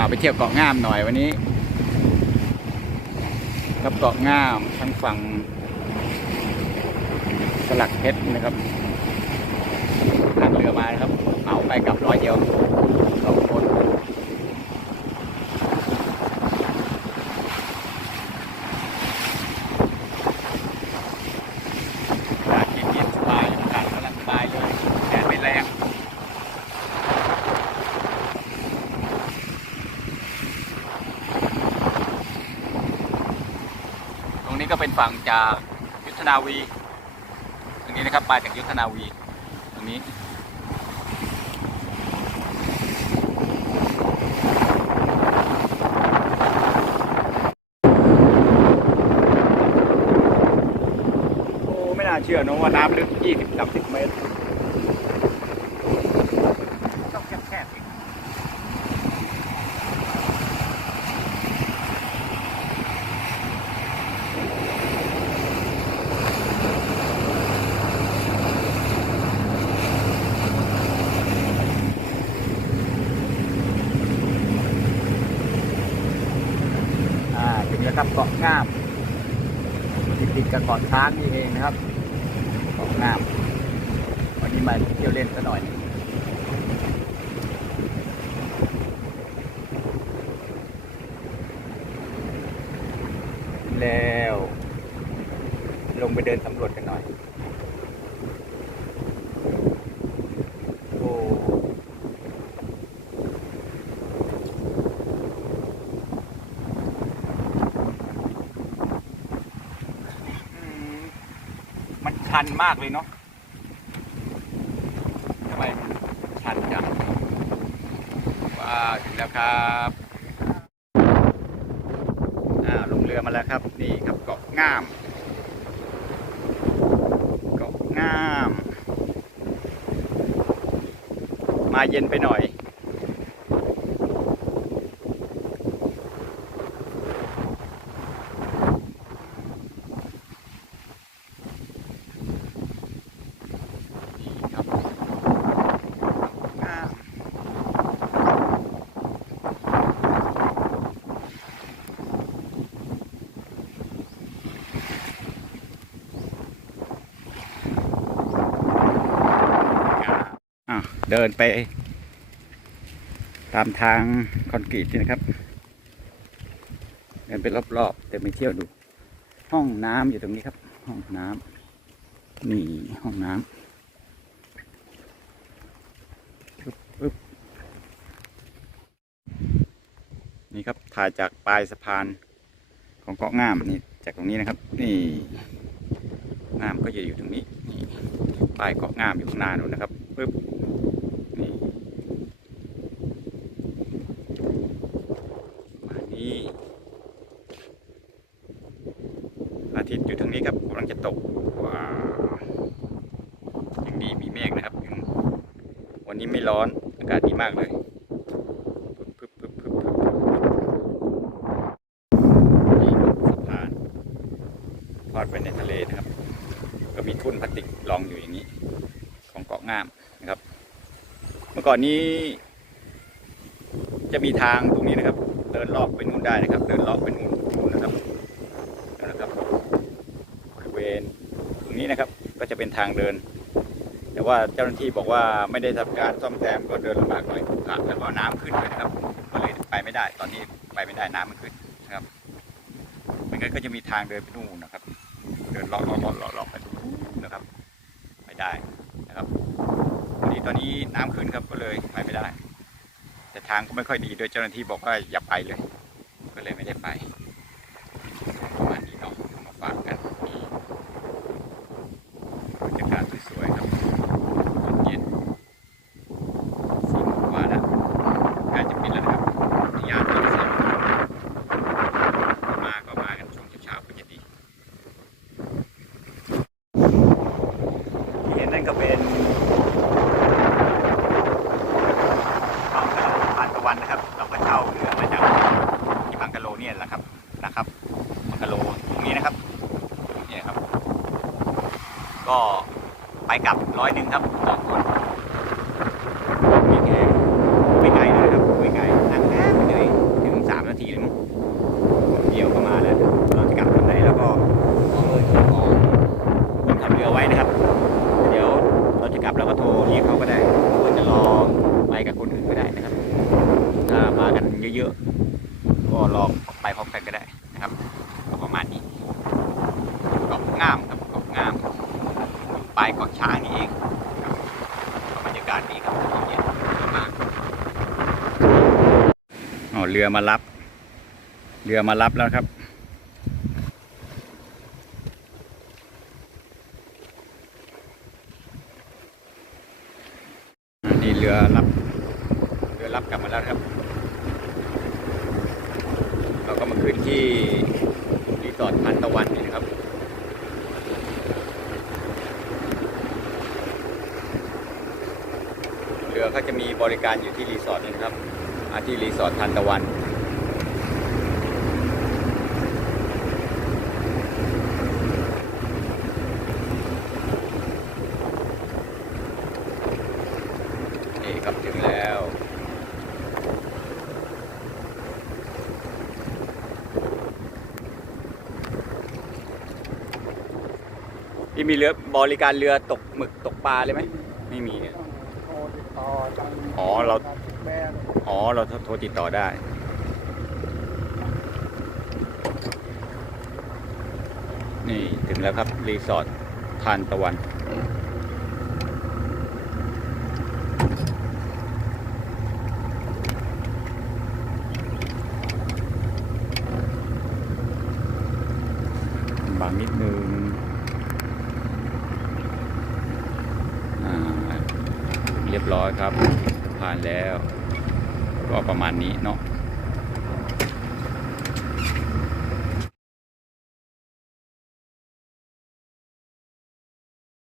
าไปเที่ยวเกาะงามหน่อยวันนี้กับเกาะงามทางฝั่งสลักเพชรนะครับนั่งเรือมานะครับเอาไปกับร้อยเดียวสองคนอากาศเย็นๆสบายอากาศกำลังสบายเลยแดดไม่แรง ตรงนี้ก็ เป็นฝั่งจากยุทธนาวี ตรงนี้นะครับมาจากยุทธนาวี ตรงนี้โอ้ไม่น่าเชื่อนะว่าน้ำลึก 20 30 เมตร ต้องแคบๆอีก อ่าถึงแล้วครับเกาะงาม ติดติดกับขอนช้างนี่เองนะครับของงามวันนี้มาเที่ยวเล่นซะหน่อยแล้ว ลงไปเดินสำรวจกันหน่อย โอ้ อืมมัน ชันมากเลยเนาะทำไมชันจังว้าวถึงแล้วครับอ่าลงเรือมาแล้วครับ นี่ครับเกาะงามเกาะงาม มาเย็นไปหน่อย นี่ครับงามอะ เดินไป ตามทางคอนกรีตนี่นะครับ เดินไปรอบๆ แต่ไม่เที่ยวดู ห้องน้ำอยู่ตรงนี้ครับ ห้องน้ำนี่ห้องน้ำนี่ครับถ่ายจากปลายสะพานของเกาะงามนี่จากตรงนี้นะครับ นี่งามก็จะอยู่ตรงนี้นี่ป้ายเกาะงามอยู่ข้างหน้านู้นนะครับปึ๊บนี่มานี่อา ทิตย์อยู่ทางนี้ครับกำลังจะตกว้ายังดีมีเมฆนะครับ วันนี้ไม่ร้อนอากาศดีมากเลยนี่สะพานทอดไปในทะเลนะครับ ก็มีทุ่นพลาสติกรองอยู่อย่างนี้ ของเกาะงามนะครับ เมื่อก่อนนี้ จะมีทางตรงนี้นะครับ เดินรอบไปนู่นได้นะครับ เดินรอบไปนู่นนู่นนะครับนั่นนะครับบริเวณตรงนี้นะครับ ก็จะเป็น ทางเดิน แต่ว่าเจ้าหน้าที่บอกว่าไม่ได้ทำการซ่อมแซมก็เดินลำบากหน่อยขรุขระแล้วก็น้ำขึ้นเลยนะครับก็เลยไปไม่ได้ ตอนนี้ไปไม่ได้น้ำมันขึ้นนะครับไม่งั้นก็จะมีทางเดินไปนู่นนะครับ เดินเลาะเลาะเลาะเลาะไปนะครับ ไปได้นะครับวันนี้ตอนนี้น้ำขึ้นครับก็เลยไปไม่ได้ แต่ทางก็ไม่ค่อยดีโดยเจ้าหน้าที่บอกว่าอย่าไปเลย ก็เลยไม่ได้ไปายกลับร้อยหนึ่งครับสองคนวิ่งแหไม่ไกลเลยครับไม่ไกลนั่งแค่เหนื่อยถึงสามนาทีเลยมั้งเดียวก็มาแล้วเราจะกลับทางไหนแล้วก็ต้องเลยของคนขับเรือไว้นะครับ เดี๋ยวเราจะกลับแล้วก็โทรเรียกเขาก็ได้เพื่อจะรอไปกับคนอื่นก็ได้นะครับถ้ามากันเยอะๆก็ลองายเกาะช้างนี่เองบรรยากาศดีครับเย็นมากอ๋อเรือมารับ เรือมารับแล้วครับนนี้เรือรับ เรือรับกลับมาแล้วครับ เราก็มาขึ้นที่รีสอร์ทพันตะวันนี่นะครับ เรือเขาจะ มีบริการอยู่ที่รีสอร์ทนี่นะครับที่รีสอร์ททันตะวันนี่ครับถึงแล้วพี่มีเรือบริการเรือตกหมึกตกปลาเลยไหมไม่มีเนี่ย อ๋อเรา อ๋อ เราโทรติดต่อได้ นี่ถึงแล้วครับ รีสอร์ททานตะวัน บางนิดนึงอ่า เรียบร้อยครับผ่านแล้ว ก็ประมาณนี้เนาะ